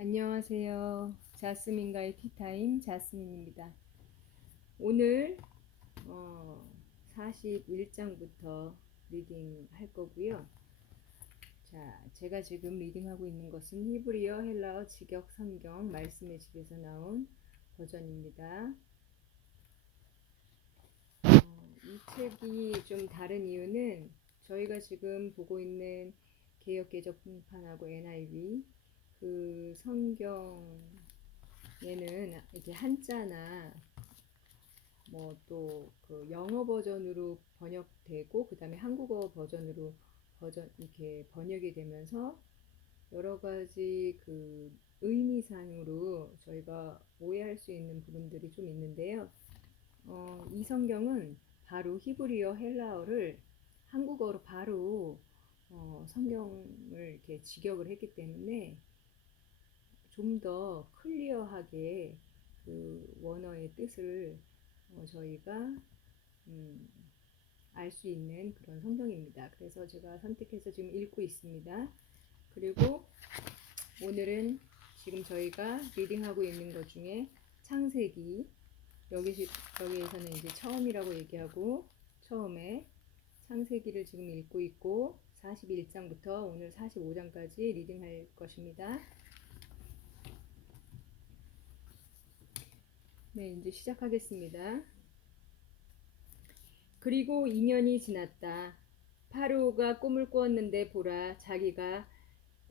안녕하세요. 자스민과의 티타임 자스민입니다. 오늘 41장부터 리딩 할 거고요. 자, 제가 지금 리딩하고 있는 것은 히브리어 헬라어 직역 성경 말씀의 집에서 나온 버전입니다. 이 책이 좀 다른 이유는 저희가 지금 보고 있는 개역개정판하고 NIV 그 성경에는 이렇게 한자나 뭐 또 그 영어 버전으로 번역되고 그 다음에 한국어 버전으로 이렇게 번역이 되면서 여러 가지 그 의미상으로 저희가 오해할 수 있는 부분들이 좀 있는데요. 이 성경은 바로 히브리어 헬라어를 한국어로 바로 성경을 이렇게 직역을 했기 때문에 좀 더 클리어하게 그 원어의 뜻을 저희가 알 수 있는 그런 성경입니다. 그래서 제가 선택해서 지금 읽고 있습니다. 그리고 오늘은 지금 저희가 리딩하고 있는 것 중에 창세기 여기에서는 이제 처음이라고 얘기하고 처음에 창세기를 지금 읽고 있고 41장부터 오늘 45장까지 리딩할 것입니다. 네, 이제 시작하겠습니다. 그리고 2년이 지났다. 파르오가 꿈을 꾸었는데 보라, 자기가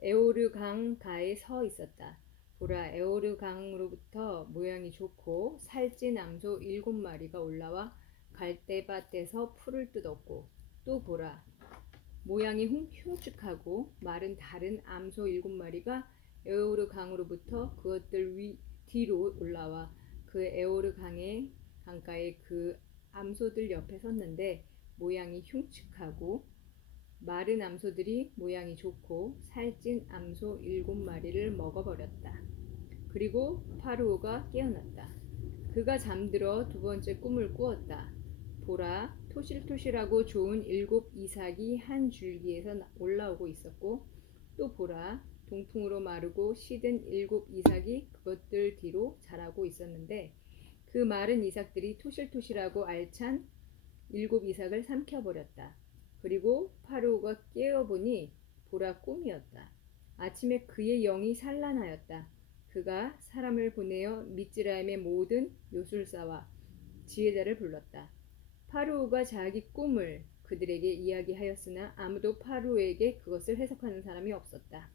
에오르 강 가에 서 있었다. 보라, 에오르 강으로부터 모양이 좋고 살찐 암소 7마리가 올라와 갈대밭에서 풀을 뜯었고, 또 보라, 모양이 흉측하고 마른 다른 암소 7마리가 에오르 강으로부터 그것들 뒤로 올라와 그 에오르 강가에 그 암소들 옆에 섰는데 모양이 흉측하고 마른 암소들이 모양이 좋고 살찐 암소 7마리를 먹어버렸다. 그리고 파르오가 깨어났다. 그가 잠들어 두 번째 꿈을 꾸었다. 보라, 토실토실하고 좋은 7 이삭이 한 줄기에서 올라오고 있었고, 또 보라, 동풍으로 마르고 시든 7 이삭이 그것들 뒤로 자라고 있었는데, 그 마른 이삭들이 토실토실하고 알찬 7 이삭을 삼켜버렸다. 그리고 파르오가 깨어보니 보라, 꿈이었다. 아침에 그의 영이 산란하였다. 그가 사람을 보내어 미즈라임의 모든 요술사와 지혜자를 불렀다. 파르오가 자기 꿈을 그들에게 이야기하였으나 아무도 파르오에게 그것을 해석하는 사람이 없었다.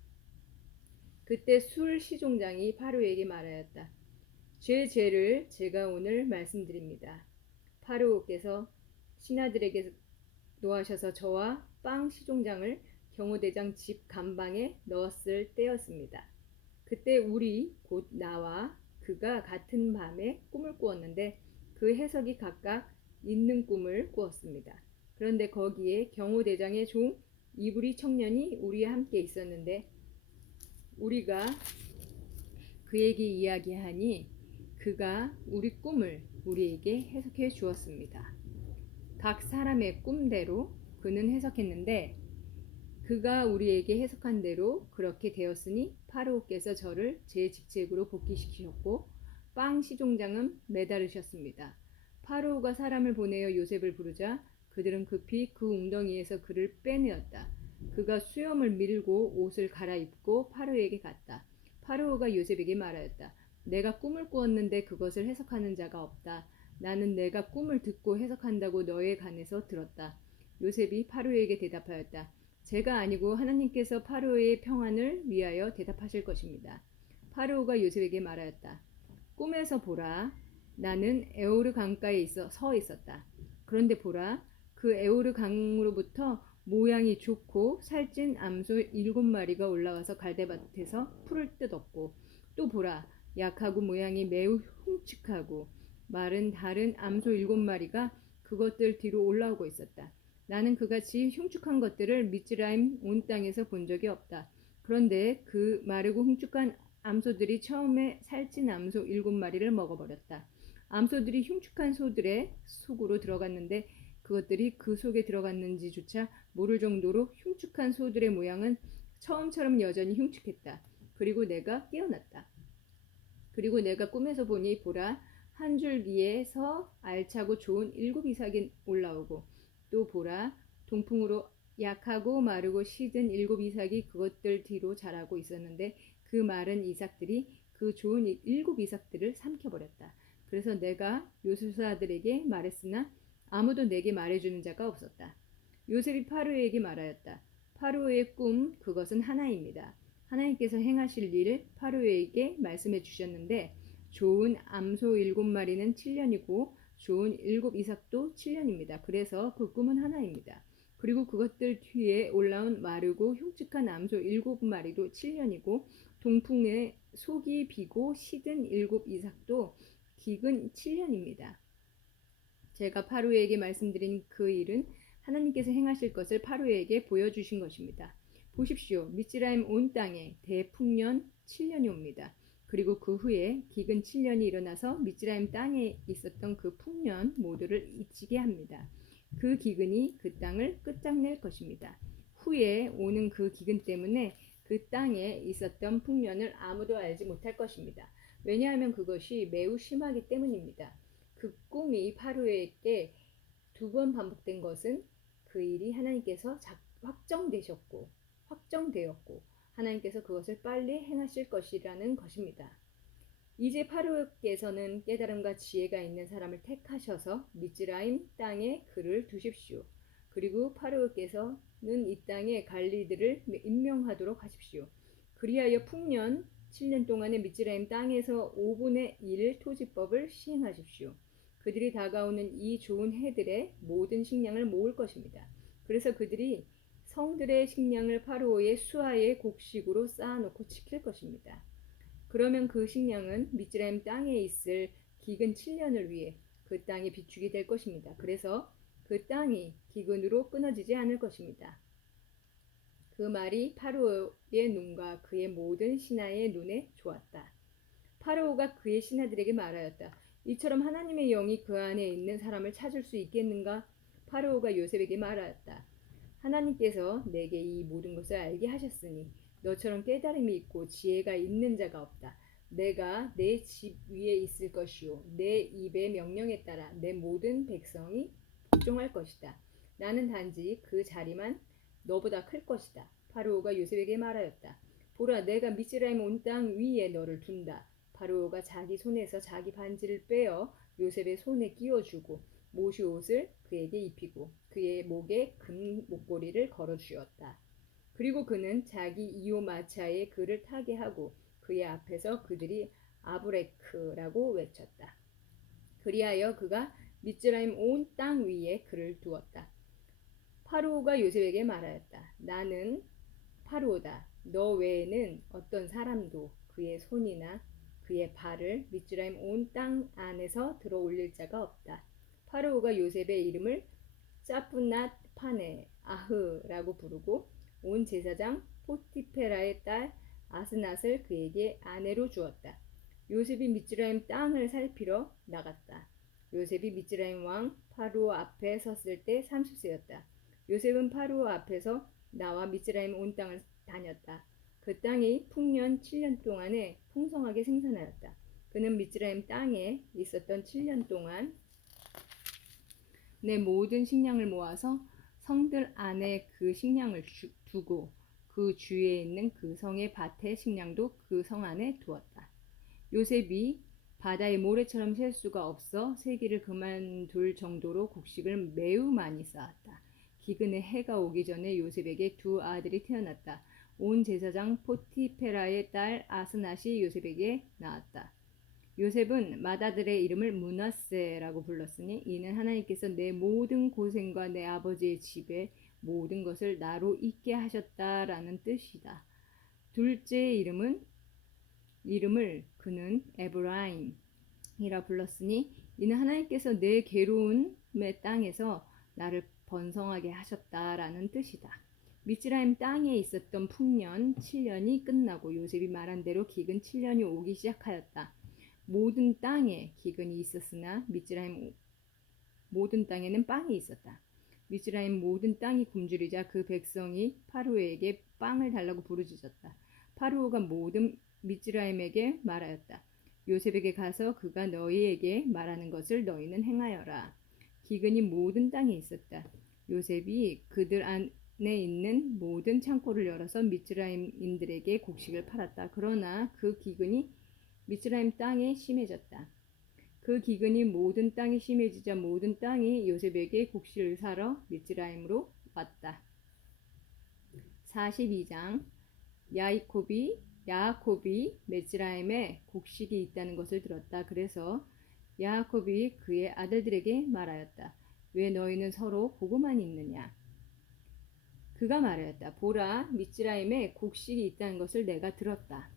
그때 술 시종장이 파르오에게 말하였다. 제 죄를 제가 오늘 말씀드립니다. 파르오께서 신하들에게 노하셔서 저와 빵 시종장을 경호대장 집 감방에 넣었을 때였습니다. 그때 우리 곧 나와 그가 같은 밤에 꿈을 꾸었는데 그 해석이 각각 있는 꿈을 꾸었습니다. 그런데 거기에 경호대장의 종 이브리 청년이 우리와 함께 있었는데 우리가 그에게 이야기하니 그가 우리 꿈을 우리에게 해석해 주었습니다. 각 사람의 꿈대로 그는 해석했는데 그가 우리에게 해석한 대로 그렇게 되었으니 파르오께서 저를 제 직책으로 복귀시키셨고 빵 시종장은 매달으셨습니다. 파르오가 사람을 보내어 요셉을 부르자 그들은 급히 그 웅덩이에서 그를 빼내었다. 그가 수염을 밀고 옷을 갈아입고 파르오에게 갔다. 파르오가 요셉에게 말하였다. 내가 꿈을 꾸었는데 그것을 해석하는 자가 없다. 나는 내가 꿈을 듣고 해석한다고 너의 간에서 들었다. 요셉이 파르오에게 대답하였다. 제가 아니고 하나님께서 파르오의 평안을 위하여 대답하실 것입니다. 파르오가 요셉에게 말하였다. 꿈에서 보라, 나는 에오르 강가에 서 있었다. 그런데 보라, 그 에오르 강으로부터 모양이 좋고 살찐 암소 7마리가 올라와서 갈대밭에서 풀을 뜯었고, 또 보라, 약하고 모양이 매우 흉측하고 마른 다른 암소 7마리가 그것들 뒤로 올라오고 있었다. 나는 그같이 흉측한 것들을 미즈라임 온 땅에서 본 적이 없다. 그런데 그 마르고 흉측한 암소들이 처음에 살찐 암소 7마리를 먹어버렸다. 암소들이 흉측한 소들의 속으로 들어갔는데 그것들이 그 속에 들어갔는지조차 모를 정도로 흉측한 소들의 모양은 처음처럼 여전히 흉측했다. 그리고 내가 깨어났다. 그리고 내가 꿈에서 보니 보라 한 줄기에서 알차고 좋은 7이삭이 올라오고 또 보라 동풍으로 약하고 마르고 시든 7이삭이 그것들 뒤로 자라고 있었는데 그 마른 이삭들이 그 좋은 7이삭들을 삼켜버렸다. 그래서 내가 요술사들에게 말했으나 아무도 내게 말해주는 자가 없었다. 요셉이 파로에게 말하였다. 파로의 꿈 그것은 하나입니다. 하나님께서 행하실 일을 파로에게 말씀해 주셨는데 좋은 암소 7마리는 7년이고 좋은 7이삭도 7년입니다. 그래서 그 꿈은 하나입니다. 그리고 그것들 뒤에 올라온 마르고 흉측한 암소 7마리도 7년이고 동풍에 속이 비고 시든 7이삭도 기근 7년입니다. 제가 파로에게 말씀드린 그 일은 하나님께서 행하실 것을 파로에게 보여주신 것입니다. 보십시오. 미스라임 온 땅에 대풍년 7년이 옵니다. 그리고 그 후에 기근 7년이 일어나서 미스라임 땅에 있었던 그 풍년 모두를 잊히게 합니다. 그 기근이 그 땅을 끝장낼 것입니다. 후에 오는 그 기근 때문에 그 땅에 있었던 풍년을 아무도 알지 못할 것입니다. 왜냐하면 그것이 매우 심하기 때문입니다. 그 꿈이 파로에게 2번 반복된 것은 그 일이 하나님께서 확정되었고 하나님께서 그것을 빨리 행하실 것이라는 것입니다. 이제 파로께서는 깨달음과 지혜가 있는 사람을 택하셔서 미즈라임 땅에 그를 두십시오. 그리고 파로께서는 이 땅에 관리들을 임명하도록 하십시오. 그리하여 풍년 7년 동안의 미즈라임 땅에서 5분의 1 토지법을 시행하십시오. 그들이 다가오는 이 좋은 해들의 모든 식량을 모을 것입니다. 그래서 그들이 성들의 식량을 파로의 수하의 곡식으로 쌓아놓고 지킬 것입니다. 그러면 그 식량은 미즈라임 땅에 있을 기근 7년을 위해 그 땅이 비축이 될 것입니다. 그래서 그 땅이 기근으로 끊어지지 않을 것입니다. 그 말이 파로의 눈과 그의 모든 신하의 눈에 좋았다. 파로가 그의 신하들에게 말하였다. 이처럼 하나님의 영이 그 안에 있는 사람을 찾을 수 있겠는가? 파로가 요셉에게 말하였다. 하나님께서 내게 이 모든 것을 알게 하셨으니 너처럼 깨달음이 있고 지혜가 있는 자가 없다. 내가 내 집 위에 있을 것이요 내 입의 명령에 따라 내 모든 백성이 복종할 것이다. 나는 단지 그 자리만 너보다 클 것이다. 파로가 요셉에게 말하였다. 보라, 내가 미스라임 온 땅 위에 너를 둔다. 파로가 자기 손에서 자기 반지를 빼어 요셉의 손에 끼워주고 모시 옷을 그에게 입히고 그의 목에 금 목걸이를 걸어주었다. 그리고 그는 자기 이오 마차에 그를 타게 하고 그의 앞에서 그들이 아브레크라고 외쳤다. 그리하여 그가 미스라임 온 땅 위에 그를 두었다. 파로가 요셉에게 말하였다. 나는 파로다. 너 외에는 어떤 사람도 그의 손이나 그의 발을 미스라임 온 땅 안에서 들어 올릴 자가 없다. 파로가 요셉의 이름을 짜푸낫 파네 아흐라고 부르고 온 제사장 포티페라의 딸 아스낫을 그에게 아내로 주었다. 요셉이 미스라임 땅을 살피러 나갔다. 요셉이 미스라임 왕 파로 앞에 섰을 때 30세였다. 요셉은 파로 앞에서 나와 미스라임 온 땅을 다녔다. 그 땅이 풍년 7년 동안에 풍성하게 생산하였다. 그는 미스라임 땅에 있었던 7년 동안 내 모든 식량을 모아서 성들 안에 그 식량을 두고 그 주위에 있는 그 성의 밭의 식량도 그 성 안에 두었다. 요셉이 바다의 모래처럼 셀 수가 없어 세기를 그만둘 정도로 곡식을 매우 많이 쌓았다. 기근의 해가 오기 전에 요셉에게 2 아들이 태어났다. 온 제사장 포티페라의 딸 아스낫이 요셉에게 낳았다. 요셉은 맏아들의 이름을 므낫세라고 불렀으니 이는 하나님께서 내 모든 고생과 내 아버지의 집의 모든 것을 나로 잊게 하셨다라는 뜻이다. 둘째 이름을 그는 에브라임이라 불렀으니 이는 하나님께서 내 괴로움의 땅에서 나를 번성하게 하셨다라는 뜻이다. 미스라임 땅에 있었던 풍년 7년이 끝나고 요셉이 말한 대로 기근 7년이 오기 시작하였다. 모든 땅에 기근이 있었으나 미스라임 모든 땅에는 빵이 있었다. 미스라임 모든 땅이 굶주리자 그 백성이 파로에게 빵을 달라고 부르짖었다. 파르오가 모든 미즈라임에게 말하였다. 요셉에게 가서 그가 너희에게 말하는 것을 너희는 행하여라. 기근이 모든 땅에 있었다. 요셉이 그들 안에 있는 모든 창고를 열어서 미즈라임인들에게 곡식을 팔았다. 그러나 그 기근이 미즈라임 땅에 심해졌다. 그 기근이 모든 땅에 심해지자 모든 땅이 요셉에게 곡식을 사러 미즈라임으로 왔다. 42장 야곱이 미즈라임에 곡식이 있다는 것을 들었다. 그래서 야곱이 그의 아들들에게 말하였다. 왜 너희는 서로 보고만 있느냐? 그가 말하였다. 보라, 미즈라임에 곡식이 있다는 것을 내가 들었다.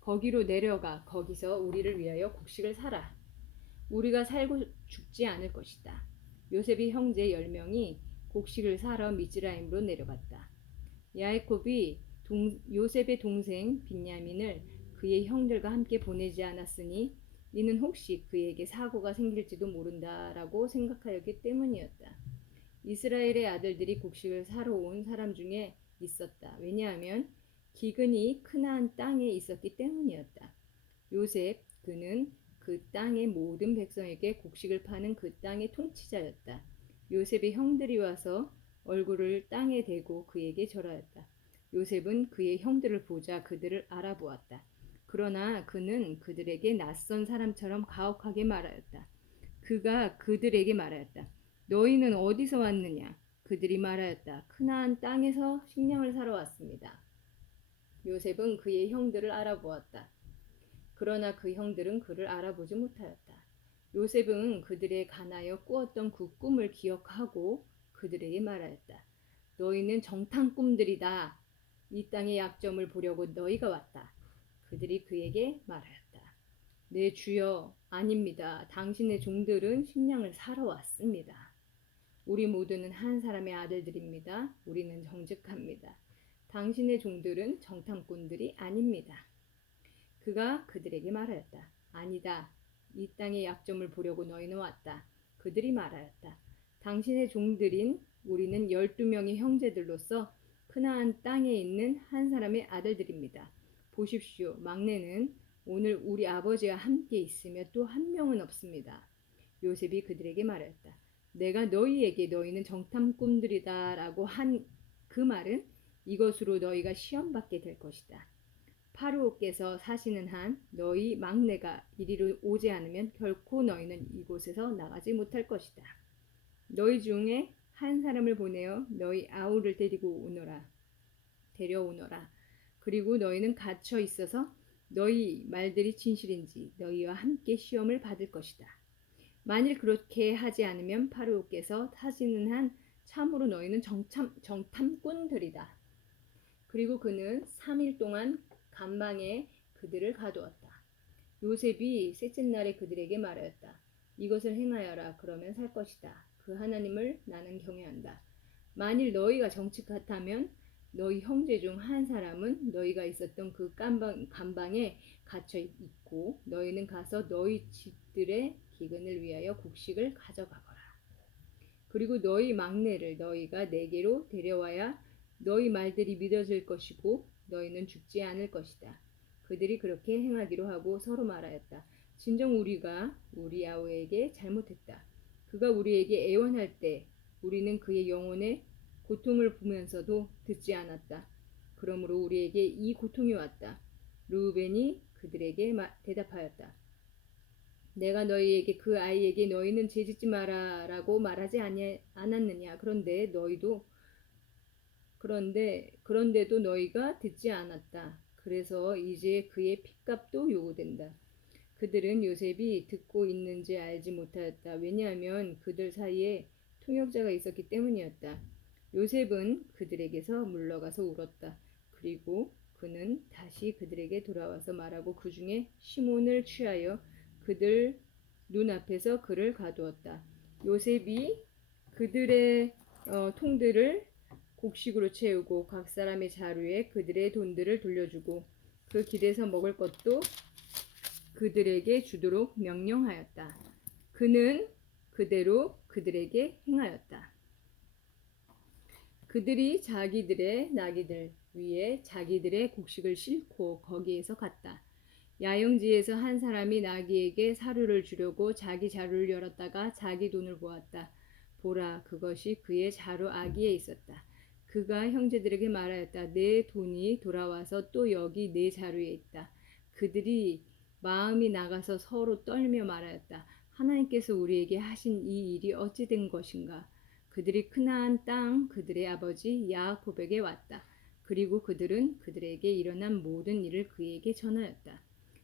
거기로 내려가 거기서 우리를 위하여 곡식을 사라. 우리가 살고 죽지 않을 것이다. 요셉이 형제 10명이 곡식을 사러 미즈라임으로 내려갔다. 야곱이 요셉의 동생 빈야민을 그의 형들과 함께 보내지 않았으니 이는 혹시 그에게 사고가 생길지도 모른다라고 생각하였기 때문이었다. 이스라엘의 아들들이 곡식을 사러 온 사람 중에 있었다. 왜냐하면 기근이 크나안 땅에 있었기 때문이었다. 요셉 그는 그 땅의 모든 백성에게 곡식을 파는 그 땅의 통치자였다. 요셉의 형들이 와서 얼굴을 땅에 대고 그에게 절하였다. 요셉은 그의 형들을 보자 그들을 알아보았다. 그러나 그는 그들에게 낯선 사람처럼 가혹하게 말하였다. 그가 그들에게 말하였다. 너희는 어디서 왔느냐? 그들이 말하였다. 크나안 땅에서 식량을 사러 왔습니다. 요셉은 그의 형들을 알아보았다. 그러나 그 형들은 그를 알아보지 못하였다. 요셉은 그들의 간하여 꾸었던 그 꿈을 기억하고 그들에게 말하였다. 너희는 정탐 꿈들이다. 이 땅의 약점을 보려고 너희가 왔다. 그들이 그에게 말하였다. 내 주여, 아닙니다. 당신의 종들은 식량을 사러 왔습니다. 우리 모두는 한 사람의 아들들입니다. 우리는 정직합니다. 당신의 종들은 정탐꾼들이 아닙니다. 그가 그들에게 말하였다. 아니다. 이 땅의 약점을 보려고 너희는 왔다. 그들이 말하였다. 당신의 종들인 우리는 12명의 형제들로서 크나안 땅에 있는 한 사람의 아들들입니다. 보십시오. 막내는 오늘 우리 아버지와 함께 있으며 또 한 명은 없습니다. 요셉이 그들에게 말하였다. 내가 너희에게 너희는 정탐꾼들이다 라고 한 그 말은 이것으로 너희가 시험받게 될 것이다. 파르오께서 사시는 한 너희 막내가 이리로 오지 않으면 결코 너희는 이곳에서 나가지 못할 것이다. 너희 중에 한 사람을 보내어 너희 아우를 데려오너라. 그리고 너희는 갇혀 있어서 너희 말들이 진실인지 너희와 함께 시험을 받을 것이다. 만일 그렇게 하지 않으면 파르오께서 사시는 한 참으로 너희는 정탐꾼들이다. 그리고 그는 3일 동안 감방에 그들을 가두었다. 요셉이 셋째 날에 그들에게 말하였다. 이것을 행하여라. 그러면 살 것이다. 그 하나님을 나는 경외한다. 만일 너희가 정직하다면 너희 형제 중 한 사람은 너희가 있었던 그 감방에 갇혀 있고 너희는 가서 너희 집들의 기근을 위하여 곡식을 가져가거라. 그리고 너희 막내를 너희가 내게로 데려와야 너희 말들이 믿어질 것이고 너희는 죽지 않을 것이다. 그들이 그렇게 행하기로 하고 서로 말하였다. 진정 우리가 우리 아우에게 잘못했다. 그가 우리에게 애원할 때 우리는 그의 영혼의 고통을 보면서도 듣지 않았다. 그러므로 우리에게 이 고통이 왔다. 르우벤이 그들에게 대답하였다. 내가 너희에게 그 아이에게 너희는 죄짓지 마라 라고 말하지 않았느냐. 그런데도 너희가 듣지 않았다. 그래서 이제 그의 핏값도 요구된다. 그들은 요셉이 듣고 있는지 알지 못하였다. 왜냐하면 그들 사이에 통역자가 있었기 때문이었다. 요셉은 그들에게서 물러가서 울었다. 그리고 그는 다시 그들에게 돌아와서 말하고 그 중에 시몬을 취하여 그들 눈앞에서 그를 가두었다. 요셉이 그들의 통들을 곡식으로 채우고 각 사람의 자루에 그들의 돈들을 돌려주고 그 길에서 먹을 것도 그들에게 주도록 명령하였다. 그는 그대로 그들에게 행하였다. 그들이 자기들의 나귀들 위에 자기들의 곡식을 싣고 거기에서 갔다. 야영지에서 한 사람이 나귀에게 사료를 주려고 자기 자루를 열었다가 자기 돈을 보았다. 보라, 그것이 그의 자루 아기에 있었다. 그가 형제들에게 말하였다. 내 돈이 돌아와서 또 여기 내 자루에 있다. 그들이 마음이 나가서 서로 떨며 말하였다. 하나님께서 우리에게 하신 이 일이 어찌 된 것인가? 그들이 크나안 땅 그들의 아버지 야곱에게 왔다. 그리고 그들은 그들에게 일어난 모든 일을 그에게 전하였다.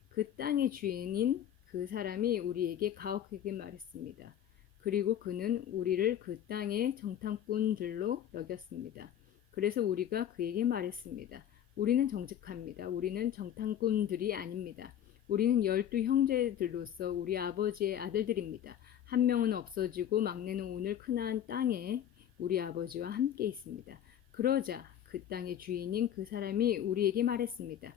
그 땅의 주인인 그 사람이 우리에게 가혹하게 말했습니다. 그리고 그는 우리를 그 땅의 정탐꾼들로 여겼습니다. 그래서 우리가 그에게 말했습니다. 우리는 정직합니다. 우리는 정탐꾼들이 아닙니다. 우리는 12형제들로서 우리 아버지의 아들들입니다. 한 명은 없어지고 막내는 오늘 크나안 땅에 우리 아버지와 함께 있습니다. 그러자 그 땅의 주인인 그 사람이 우리에게 말했습니다.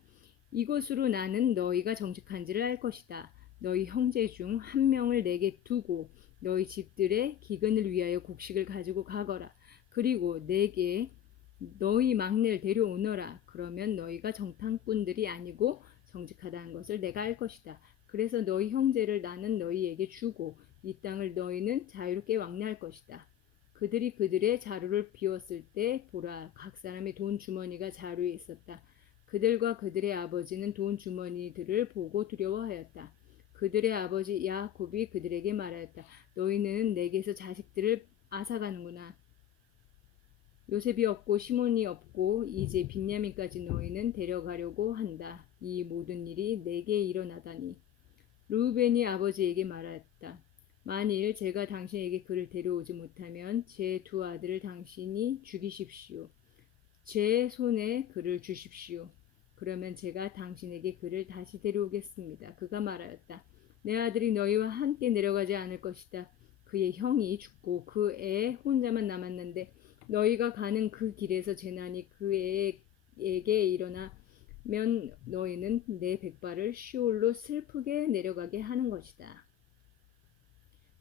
이것으로 나는 너희가 정직한지를 알 것이다. 너희 형제 중 한 명을 내게 두고 너희 집들의 기근을 위하여 곡식을 가지고 가거라. 그리고 내게 너희 막내를 데려오너라. 그러면 너희가 정탐꾼들이 아니고 정직하다는 것을 내가 알 것이다. 그래서 너희 형제를 나는 너희에게 주고 이 땅을 너희는 자유롭게 왕래할 것이다. 그들이 그들의 자루를 비웠을 때 보라, 각 사람의 돈 주머니가 자루에 있었다. 그들과 그들의 아버지는 돈 주머니들을 보고 두려워하였다. 그들의 아버지 야곱이 그들에게 말하였다. 너희는 내게서 자식들을 앗아가는구나. 요셉이 없고 시몬이 없고 이제 빈야민까지 너희는 데려가려고 한다. 이 모든 일이 내게 일어나다니. 르우벤이 아버지에게 말하였다. 만일 제가 당신에게 그를 데려오지 못하면 제 두 아들을 당신이 죽이십시오. 제 손에 그를 주십시오. 그러면 제가 당신에게 그를 다시 데려오겠습니다. 그가 말하였다. 내 아들이 너희와 함께 내려가지 않을 것이다. 그의 형이 죽고 그 애 혼자만 남았는데 너희가 가는 그 길에서 재난이 그 애에게 일어나면 너희는 내 백발을 시올로 슬프게 내려가게 하는 것이다.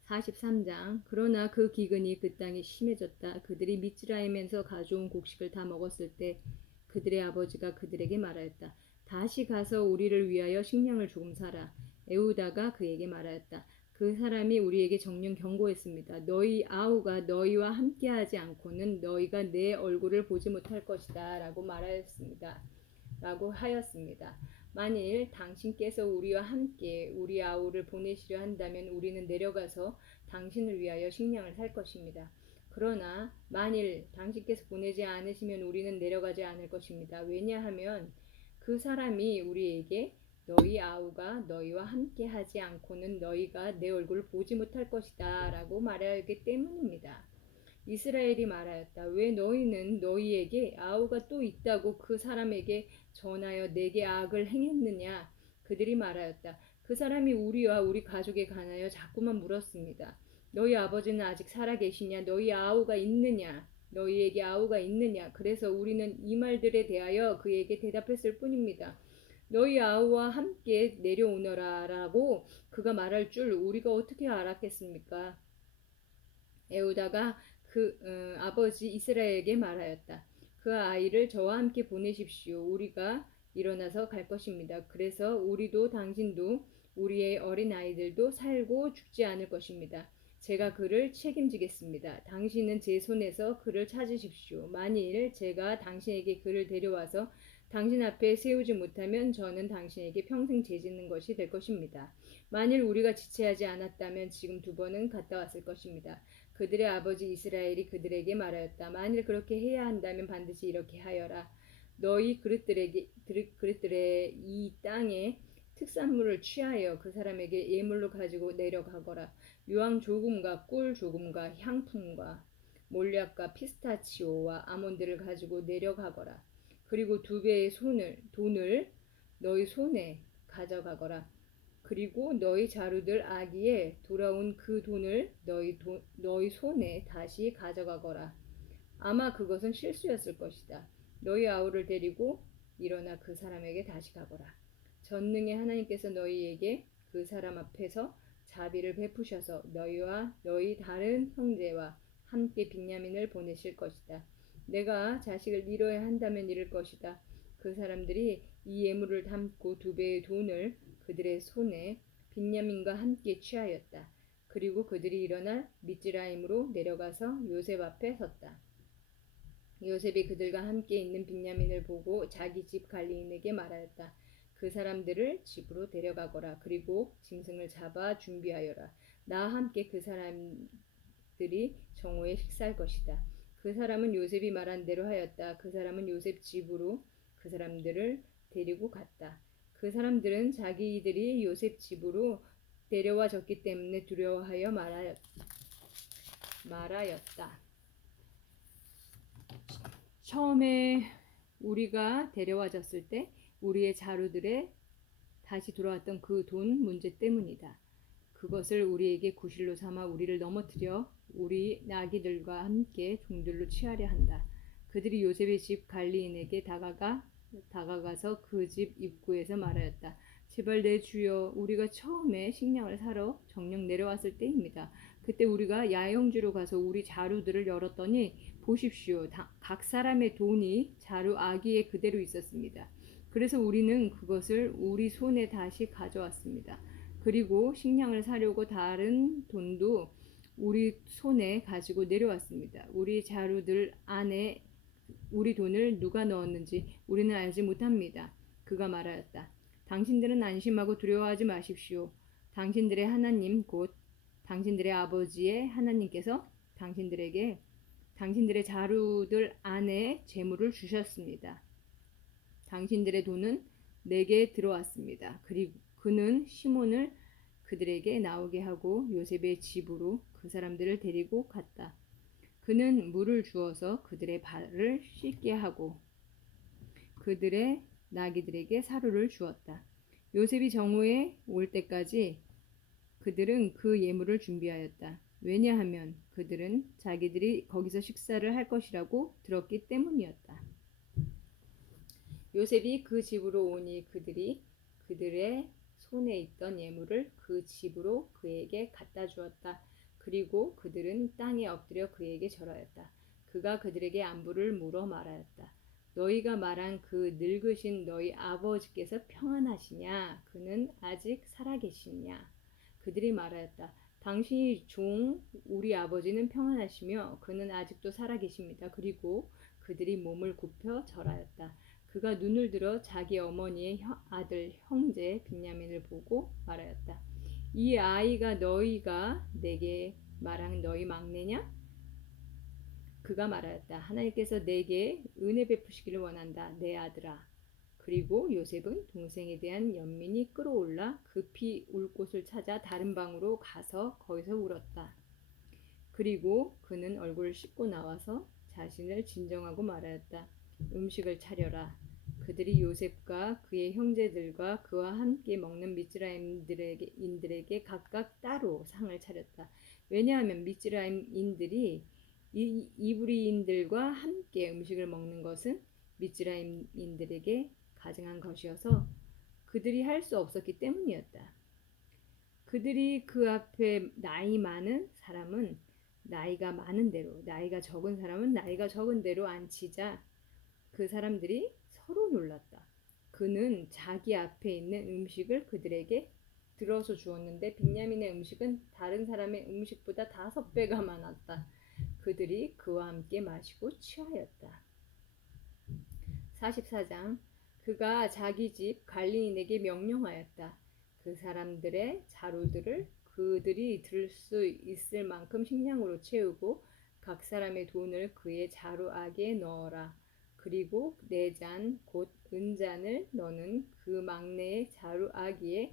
43장. 그러나 그 기근이 그 땅에 심해졌다. 그들이 미츠라임에서 가져온 곡식을 다 먹었을 때 그들의 아버지가 그들에게 말하였다. 다시 가서 우리를 위하여 식량을 조금 사라. 에우다가 그에게 말하였다. 그 사람이 우리에게 정녕 경고했습니다. 너희 아우가 너희와 함께하지 않고는 너희가 내 얼굴을 보지 못할 것이다. 라고 말하였습니다. 라고 하였습니다. 만일 당신께서 우리와 함께 우리 아우를 보내시려 한다면 우리는 내려가서 당신을 위하여 식량을 살 것입니다. 그러나 만일 당신께서 보내지 않으시면 우리는 내려가지 않을 것입니다. 왜냐하면 그 사람이 우리에게 너희 아우가 너희와 함께 하지 않고는 너희가 내 얼굴을 보지 못할 것이다 라고 말하였기 때문입니다. 이스라엘이 말하였다. 왜 너희는 너희에게 아우가 또 있다고 그 사람에게 전하여 내게 악을 행했느냐? 그들이 말하였다. 그 사람이 우리와 우리 가족에 관하여 자꾸만 물었습니다. 너희 아버지는 아직 살아계시냐? 너희 아우가 있느냐? 너희에게 아우가 있느냐? 그래서 우리는 이 말들에 대하여 그에게 대답했을 뿐입니다. 너희 아우와 함께 내려오너라 라고 그가 말할 줄 우리가 어떻게 알았겠습니까? 에우다가 아버지 이스라엘에게 말하였다. 그 아이를 저와 함께 보내십시오. 우리가 일어나서 갈 것입니다. 그래서 우리도 당신도 우리의 어린 아이들도 살고 죽지 않을 것입니다. 제가 그를 책임지겠습니다. 당신은 제 손에서 그를 찾으십시오. 만일 제가 당신에게 그를 데려와서 당신 앞에 세우지 못하면 저는 당신에게 평생 죄짓는 것이 될 것입니다. 만일 우리가 지체하지 않았다면 지금 두 번은 갔다 왔을 것입니다. 그들의 아버지 이스라엘이 그들에게 말하였다. 만일 그렇게 해야 한다면 반드시 이렇게 하여라. 너희 그릇들의 이 땅의 특산물을 취하여 그 사람에게 예물로 가지고 내려가거라. 유황 조금과 꿀 조금과 향품과 몰약과 피스타치오와 아몬드를 가지고 내려가거라. 그리고 2배의 돈을 너희 손에 가져가거라. 그리고 너희 자루들 아기에 돌아온 그 돈을 너희 손에 다시 가져가거라. 아마 그것은 실수였을 것이다. 너희 아우를 데리고 일어나 그 사람에게 다시 가거라. 전능의 하나님께서 너희에게 그 사람 앞에서 자비를 베푸셔서 너희와 너희 다른 형제와 함께 빈야민을 보내실 것이다. 내가 자식을 잃어야 한다면 잃을 것이다. 그 사람들이 이 예물을 담고 2배의 돈을 그들의 손에 빈야민과 함께 취하였다. 그리고 그들이 일어나 미즈라임으로 내려가서 요셉 앞에 섰다. 요셉이 그들과 함께 있는 빈야민을 보고 자기 집 관리인에게 말하였다. 그 사람들을 집으로 데려가거라. 그리고 짐승을 잡아 준비하여라. 나와 함께 그 사람들이 정오에 식사할 것이다. 그 사람은 요셉이 말한 대로 하였다. 그 사람은 요셉 집으로 그 사람들을 데리고 갔다. 그 사람들은 자기들이 요셉 집으로 데려와졌기 때문에 두려워하여 말하였다. 처음에 우리가 데려와졌을 때 우리의 자루들에 다시 돌아왔던 그 돈 문제 때문이다. 그것을 우리에게 구실로 삼아 우리를 넘어뜨려 우리 나귀들과 함께 종들로 취하려 한다. 그들이 요셉의 집 관리인에게 다가가서 그 집 입구에서 말하였다. 제발 내 주여, 우리가 처음에 식량을 사러 정령 내려왔을 때입니다. 그때 우리가 야영지로 가서 우리 자루들을 열었더니 보십시오. 각 사람의 돈이 자루 아기에 그대로 있었습니다. 그래서 우리는 그것을 우리 손에 다시 가져왔습니다. 그리고 식량을 사려고 다른 돈도 우리 손에 가지고 내려왔습니다. 우리 자루들 안에 우리 돈을 누가 넣었는지 우리는 알지 못합니다. 그가 말하였다. 당신들은 안심하고 두려워하지 마십시오. 당신들의 하나님 곧 당신들의 아버지의 하나님께서 당신들의 자루들 안에 재물을 주셨습니다. 당신들의 돈은 내게 들어왔습니다. 그리고 그는 시몬을 그들에게 나오게 하고 요셉의 집으로 그 사람들을 데리고 갔다. 그는 물을 주어서 그들의 발을 씻게 하고 그들의 나귀들에게 사료를 주었다. 요셉이 정오에 올 때까지 그들은 그 예물을 준비하였다. 왜냐하면 그들은 자기들이 거기서 식사를 할 것이라고 들었기 때문이었다. 요셉이 그 집으로 오니 그들이 그들의 손에 있던 예물을 그 집으로 그에게 갖다 주었다. 그리고 그들은 땅에 엎드려 그에게 절하였다. 그가 그들에게 안부를 물어 말하였다. 너희가 말한 그 늙으신 너희 아버지께서 평안하시냐? 그는 아직 살아계시냐? 그들이 말하였다. 당신이 종 우리 아버지는 평안하시며 그는 아직도 살아계십니다. 그리고 그들이 몸을 굽혀 절하였다. 그가 눈을 들어 자기 어머니의 아들 형제 빈야민을 보고 말하였다. 이 아이가 너희가 내게 말한 너희 막내냐? 그가 말하였다. 하나님께서 내게 은혜 베푸시기를 원한다. 내 아들아. 그리고 요셉은 동생에 대한 연민이 끌어올라 급히 울 곳을 찾아 다른 방으로 가서 거기서 울었다. 그리고 그는 얼굴을 씻고 나와서 자신을 진정하고 말하였다. 음식을 차려라. 그들이 요셉과 그의 형제들과 그와 함께 먹는 미즈라임인들에게 각각 따로 상을 차렸다. 왜냐하면 미즈라임인들이 이브리인들과 함께 음식을 먹는 것은 미즈라임인들에게 가증한 것이어서 그들이 할 수 없었기 때문이었다. 그들이 그 앞에 나이 많은 사람은 나이가 많은 대로, 나이가 적은 사람은 나이가 적은 대로 앉히자 그 사람들이 서로 놀랐다. 그는 자기 앞에 있는 음식을 그들에게 들어서 주었는데 빈야민의 음식은 다른 사람의 음식보다 5배가 많았다. 그들이 그와 함께 마시고 취하였다. 44장. 그가 자기 집 관리인에게 명령하였다. 그 사람들의 자루들을 그들이 들 수 있을 만큼 식량으로 채우고 각 사람의 돈을 그의 자루 아기에 넣어라. 그리고 4잔 곧 은잔을 너는 그 막내의 자루 아기에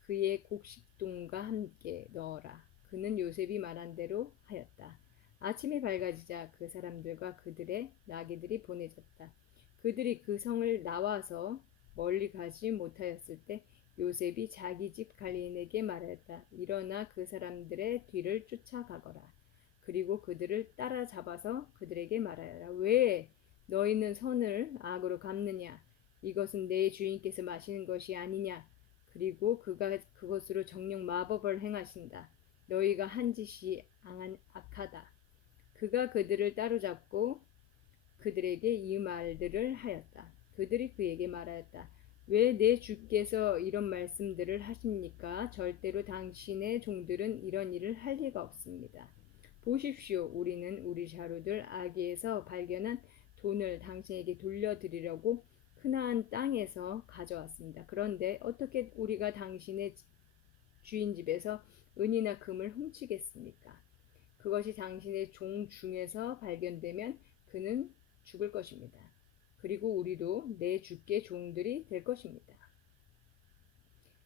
그의 곡식돈과 함께 넣어라. 그는 요셉이 말한 대로 하였다. 아침이 밝아지자 그 사람들과 그들의 나귀들이 보내졌다. 그들이 그 성을 나와서 멀리 가지 못하였을 때 요셉이 자기 집 관리인에게 말하였다. 일어나 그 사람들의 뒤를 쫓아가거라. 그리고 그들을 따라잡아서 그들에게 말하여라. 왜 너희는 선을 악으로 갚느냐? 이것은 내 주인께서 마시는 것이 아니냐? 그리고 그가 그것으로 정령 마법을 행하신다. 너희가 한 짓이 악하다. 그가 그들을 따로잡고 그들에게 이 말들을 하였다. 그들이 그에게 말하였다. 왜 내 주께서 이런 말씀들을 하십니까? 절대로 당신의 종들은 이런 일을 할 리가 없습니다. 보십시오. 우리는 우리 자루들 아기에서 발견한 돈을 당신에게 돌려드리려고 크나안 땅에서 가져왔습니다. 그런데 어떻게 우리가 당신의 주인 집에서 은이나 금을 훔치겠습니까? 그것이 당신의 종 중에서 발견되면 그는 죽을 것입니다. 그리고 우리도 내 주께 종들이 될 것입니다.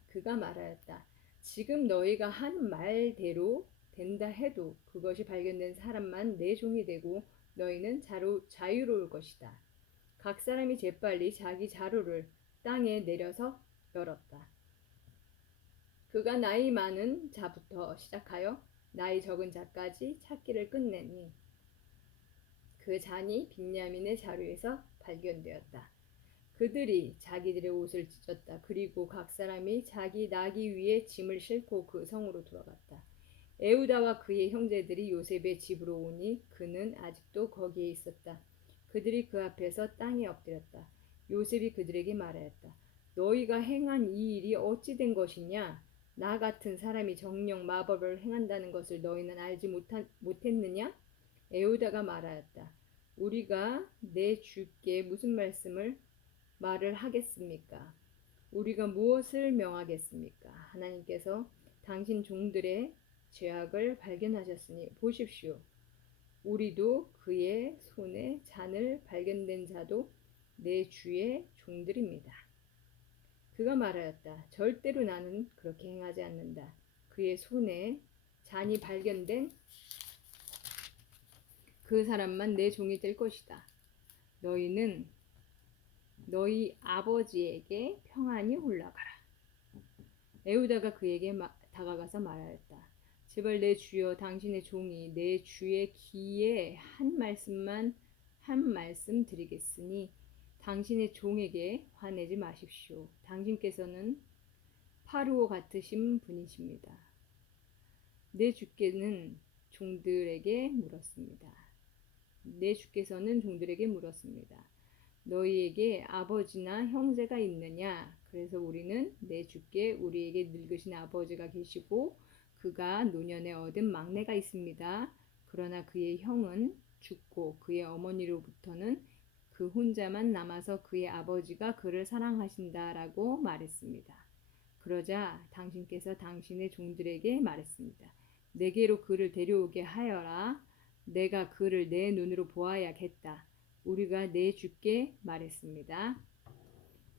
그가 말하였다. 지금 너희가 하는 말대로 된다 해도 그것이 발견된 사람만 내 종이 되고 너희는 자유로울 것이다. 각 사람이 재빨리 자기 자루를 땅에 내려서 열었다. 그가 나이 많은 자부터 시작하여 나이 적은 자까지 찾기를 끝내니 그 잔이 빈야민의 자루에서 발견되었다. 그들이 자기들의 옷을 찢었다. 그리고 각 사람이 자기 나귀 위에 짐을 싣고 그 성으로 돌아갔다. 에우다와 그의 형제들이 요셉의 집으로 오니 그는 아직도 거기에 있었다. 그들이 그 앞에서 땅에 엎드렸다. 요셉이 그들에게 말하였다. 너희가 행한 이 일이 어찌 된 것이냐? 나 같은 사람이 정령 마법을 행한다는 것을 너희는 알지 못했느냐? 에우다가 말하였다. 우리가 내 주께 무슨 말을 하겠습니까? 우리가 무엇을 명하겠습니까? 하나님께서 당신 종들의 죄악을 발견하셨으니 보십시오. 우리도 그의 손에 잔을 발견된 자도 내 주의 종들입니다. 그가 말하였다. 절대로 나는 그렇게 행하지 않는다. 그의 손에 잔이 발견된 그 사람만 내 종이 될 것이다. 너희는 너희 아버지에게 평안히 올라가라. 에우다가 그에게 다가가서 말하였다. 제발 내 주여 당신의 종이 내 주의 귀에 한 말씀 드리겠으니 당신의 종에게 화내지 마십시오. 당신께서는 파루오 같으신 분이십니다. 내 주께서는 종들에게 물었습니다. 너희에게 아버지나 형제가 있느냐? 그래서 우리는 내 주께 우리에게 늙으신 아버지가 계시고 그가 노년에 얻은 막내가 있습니다. 그러나 그의 형은 죽고 그의 어머니로부터는 그 혼자만 남아서 그의 아버지가 그를 사랑하신다라고 말했습니다. 그러자 당신께서 당신의 종들에게 말했습니다. 내게로 그를 데려오게 하여라. 내가 그를 내 눈으로 보아야겠다. 우리가 내 주께 말했습니다.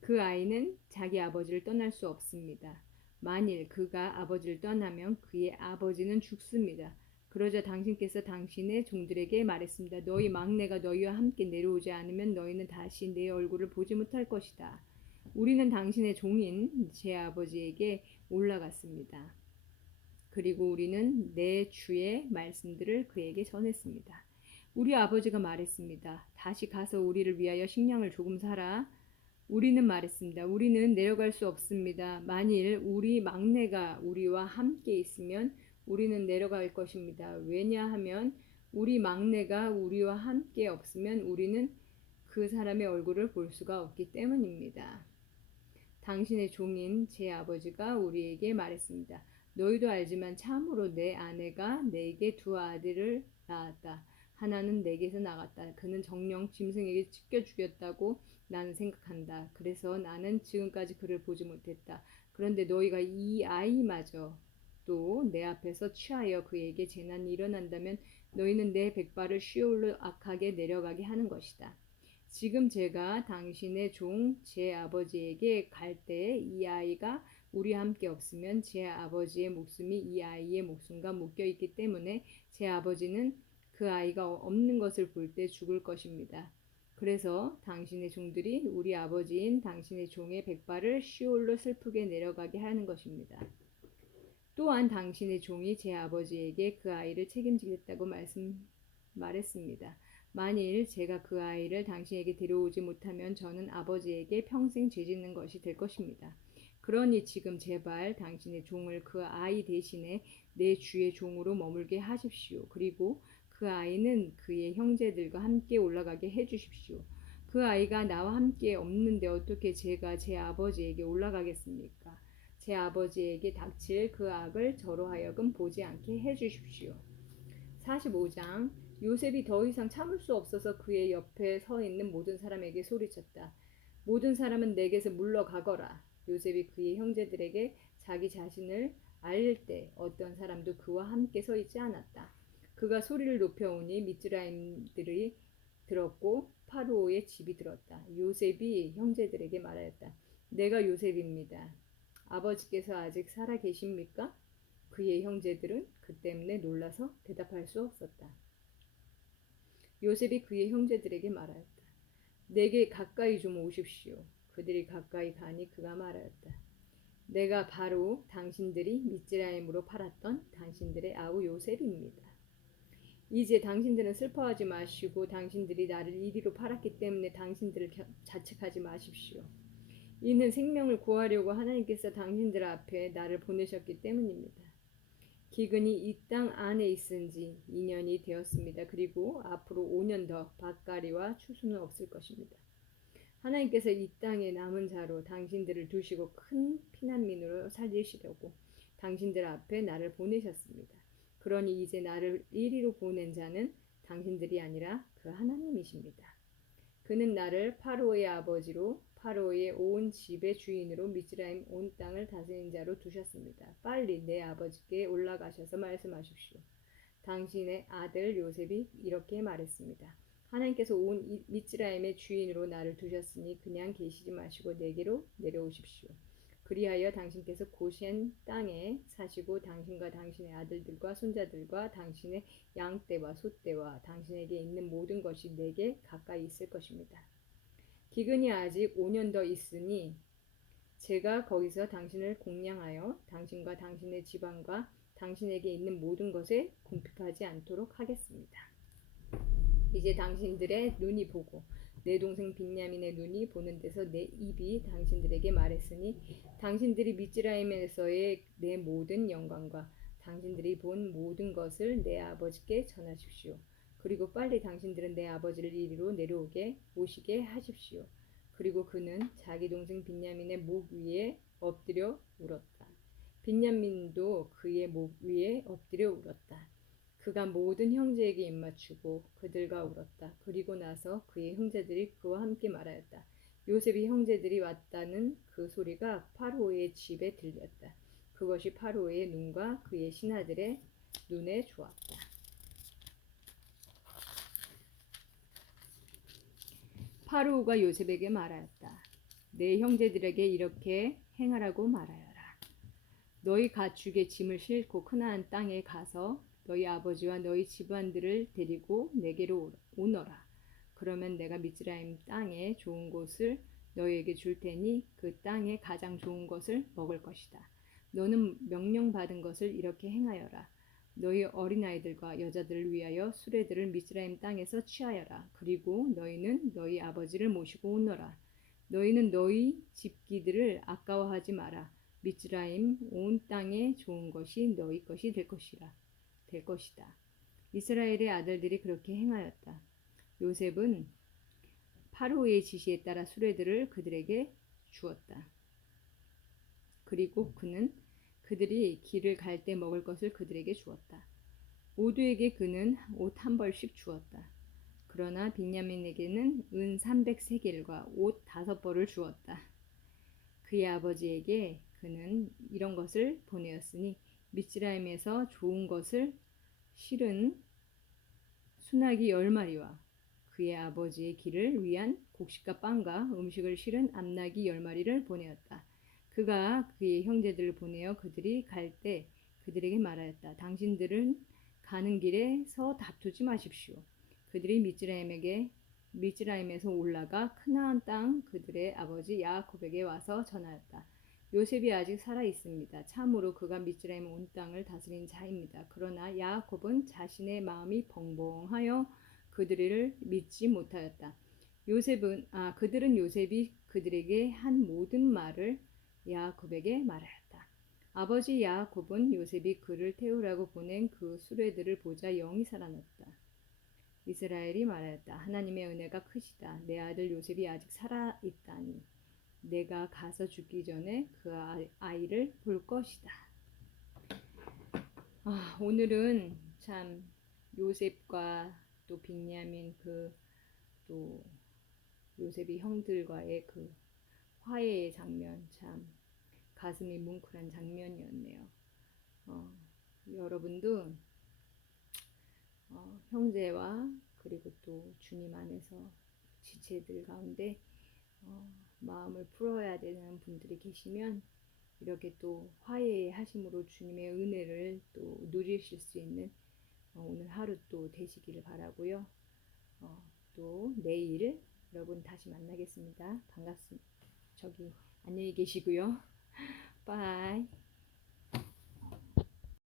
그 아이는 자기 아버지를 떠날 수 없습니다. 만일 그가 아버지를 떠나면 그의 아버지는 죽습니다. 그러자 당신께서 당신의 종들에게 말했습니다. 너희 막내가 너희와 함께 내려오지 않으면 너희는 다시 내 얼굴을 보지 못할 것이다. 우리는 당신의 종인 제 아버지에게 올라갔습니다. 그리고 우리는 내 주의 말씀들을 그에게 전했습니다. 우리 아버지가 말했습니다. 다시 가서 우리를 위하여 식량을 조금 사라. 우리는 말했습니다. 우리는 내려갈 수 없습니다. 만일 우리 막내가 우리와 함께 있으면 우리는 내려갈 것입니다. 왜냐하면 우리 막내가 우리와 함께 없으면 우리는 그 사람의 얼굴을 볼 수가 없기 때문입니다. 당신의 종인 제 아버지가 우리에게 말했습니다. 너희도 알지만 참으로 내 아내가 내게 두 아들을 낳았다. 하나는 내게서 나갔다. 그는 정령 짐승에게 찢겨 죽였다고 나는 생각한다. 그래서 나는 지금까지 그를 보지 못했다. 그런데 너희가 이 아이마저 또 내 앞에서 취하여 그에게 재난이 일어난다면 너희는 내 백발을 시올로 악하게 내려가게 하는 것이다. 지금 제가 당신의 종 제 아버지에게 갈 때에 이 아이가 우리와 함께 없으면 제 아버지의 목숨이 이 아이의 목숨과 묶여 있기 때문에 제 아버지는 그 아이가 없는 것을 볼 때 죽을 것입니다. 그래서 당신의 종들이 우리 아버지인 당신의 종의 백발을 시올로 슬프게 내려가게 하는 것입니다. 또한 당신의 종이 제 아버지에게 그 아이를 책임지겠다고 말했습니다. 만일 제가 그 아이를 당신에게 데려오지 못하면 저는 아버지에게 평생 죄짓는 것이 될 것입니다. 그러니 지금 제발 당신의 종을 그 아이 대신에 내 주의 종으로 머물게 하십시오. 그리고 그 아이는 그의 형제들과 함께 올라가게 해 주십시오. 그 아이가 나와 함께 없는데 어떻게 제가 제 아버지에게 올라가겠습니까? 제 아버지에게 닥칠 그 악을 저로 하여금 보지 않게 해 주십시오. 45장. 요셉이 더 이상 참을 수 없어서 그의 옆에 서 있는 모든 사람에게 소리쳤다. 모든 사람은 내게서 물러가거라. 요셉이 그의 형제들에게 자기 자신을 알릴 때 어떤 사람도 그와 함께 서 있지 않았다. 그가 소리를 높여오니 미즈라임들이 들었고 파로의 집이 들었다. 요셉이 형제들에게 말하였다. 내가 요셉입니다. 아버지께서 아직 살아 계십니까? 그의 형제들은 그 때문에 놀라서 대답할 수 없었다. 요셉이 그의 형제들에게 말하였다. 내게 가까이 좀 오십시오. 그들이 가까이 가니 그가 말하였다. 내가 바로 당신들이 미즈라임으로 팔았던 당신들의 아우 요셉입니다. 이제 당신들은 슬퍼하지 마시고 당신들이 나를 이리로 팔았기 때문에 당신들을 자책하지 마십시오. 이는 생명을 구하려고 하나님께서 당신들 앞에 나를 보내셨기 때문입니다. 기근이 이 땅 안에 있은 지 2년이 되었습니다. 그리고 앞으로 5년 더 밭가리와 추수는 없을 것입니다. 하나님께서 이 땅에 남은 자로 당신들을 두시고 큰 피난민으로 살리시려고 당신들 앞에 나를 보내셨습니다. 그러니 이제 나를 이리로 보낸 자는 당신들이 아니라 그 하나님이십니다. 그는 나를 파로의 아버지로 파로의 온 집의 주인으로 미즈라임 온 땅을 다스린 자로 두셨습니다. 빨리 내 아버지께 올라가셔서 말씀하십시오. 당신의 아들 요셉이 이렇게 말했습니다. 하나님께서 온 미즈라임의 주인으로 나를 두셨으니 그냥 계시지 마시고 내게로 내려오십시오. 그리하여 당신께서 고센 땅에 사시고 당신과 당신의 아들들과 손자들과 당신의 양떼와 소떼와 당신에게 있는 모든 것이 내게 가까이 있을 것입니다. 기근이 아직 5년 더 있으니 제가 거기서 당신을 공양하여 당신과 당신의 집안과 당신에게 있는 모든 것에 궁핍하지 않도록 하겠습니다. 이제 당신들의 눈이 보고 내 동생 빈야민의 눈이 보는 데서 내 입이 당신들에게 말했으니 당신들이 미즈라임에서의 내 모든 영광과 당신들이 본 모든 것을 내 아버지께 전하십시오. 그리고 빨리 당신들은 내 아버지를 이리로 오시게 하십시오. 그리고 그는 자기 동생 빈야민의 목 위에 엎드려 울었다. 빈야민도 그의 목 위에 엎드려 울었다. 그가 모든 형제에게 입맞추고 그들과 울었다. 그리고 나서 그의 형제들이 그와 함께 말하였다. 요셉이 형제들이 왔다는 그 소리가 파로의 집에 들렸다. 그것이 파로의 눈과 그의 신하들의 눈에 좋았다. 파로가 요셉에게 말하였다. 내 형제들에게 이렇게 행하라고 말하여라. 너희 가축의 짐을 싣고 크나안 땅에 가서 너희 아버지와 너희 집안들을 데리고 내게로 오너라. 그러면 내가 미즈라임 땅에 좋은 곳을 너희에게 줄 테니 그 땅에 가장 좋은 것을 먹을 것이다. 너는 명령받은 것을 이렇게 행하여라. 너희 어린아이들과 여자들을 위하여 수레들을 미즈라임 땅에서 취하여라. 그리고 너희는 너희 아버지를 모시고 오너라. 너희는 너희 집기들을 아까워하지 마라. 미즈라임 온 땅에 좋은 것이 너희 것이 될 것이다. 이스라엘의 아들들이 그렇게 행하였다. 요셉은 파로의 지시에 따라 수레들을 그들에게 주었다. 그리고 그는 그들이 길을 갈 때 먹을 것을 그들에게 주었다. 모두에게 그는 옷 한 벌씩 주었다. 그러나 빈야민에게는 은 300세겔과 옷 5벌을 주었다. 그의 아버지에게 그는 이런 것을 보내었으니 미즈라임에서 좋은 것을 실은 순하기 10마리와 그의 아버지의 길을 위한 곡식과 빵과 음식을 실은 암나귀 10마리를 보내었다. 그가 그의 형제들을 보내어 그들이 갈 때 그들에게 말하였다. 당신들은 가는 길에서 다투지 마십시오. 그들이 미즈라임에서 올라가 크나안 땅 그들의 아버지 야곱에게 와서 전하였다. 요셉이 아직 살아 있습니다. 참으로 그가 미즈라임 온 땅을 다스린 자입니다. 그러나 야곱은 자신의 마음이 벙벙하여 그들을 믿지 못하였다. 그들은 요셉이 그들에게 한 모든 말을 야곱에게 말하였다. 아버지 야곱은 요셉이 그를 태우라고 보낸 그 수레들을 보자 영이 살아났다. 이스라엘이 말하였다. 하나님의 은혜가 크시다. 내 아들 요셉이 아직 살아 있다니. 내가 가서 죽기 전에 그 아이를 볼 것이다. 오늘은 참 요셉과 또 빈야민 또 요셉이 형들과의 그 화해의 장면, 참 가슴이 뭉클한 장면이었네요. 여러분도 형제와 그리고 또 주님 안에서 지체들 가운데 마음을 풀어야 되는 분들이 계시면 이렇게 또 화해하심으로 주님의 은혜를 또 누리실 수 있는 오늘 하루 또 되시기를 바라고요. 또 내일 여러분 다시 만나겠습니다. 반갑습니다. 안녕히 계시고요. 빠이.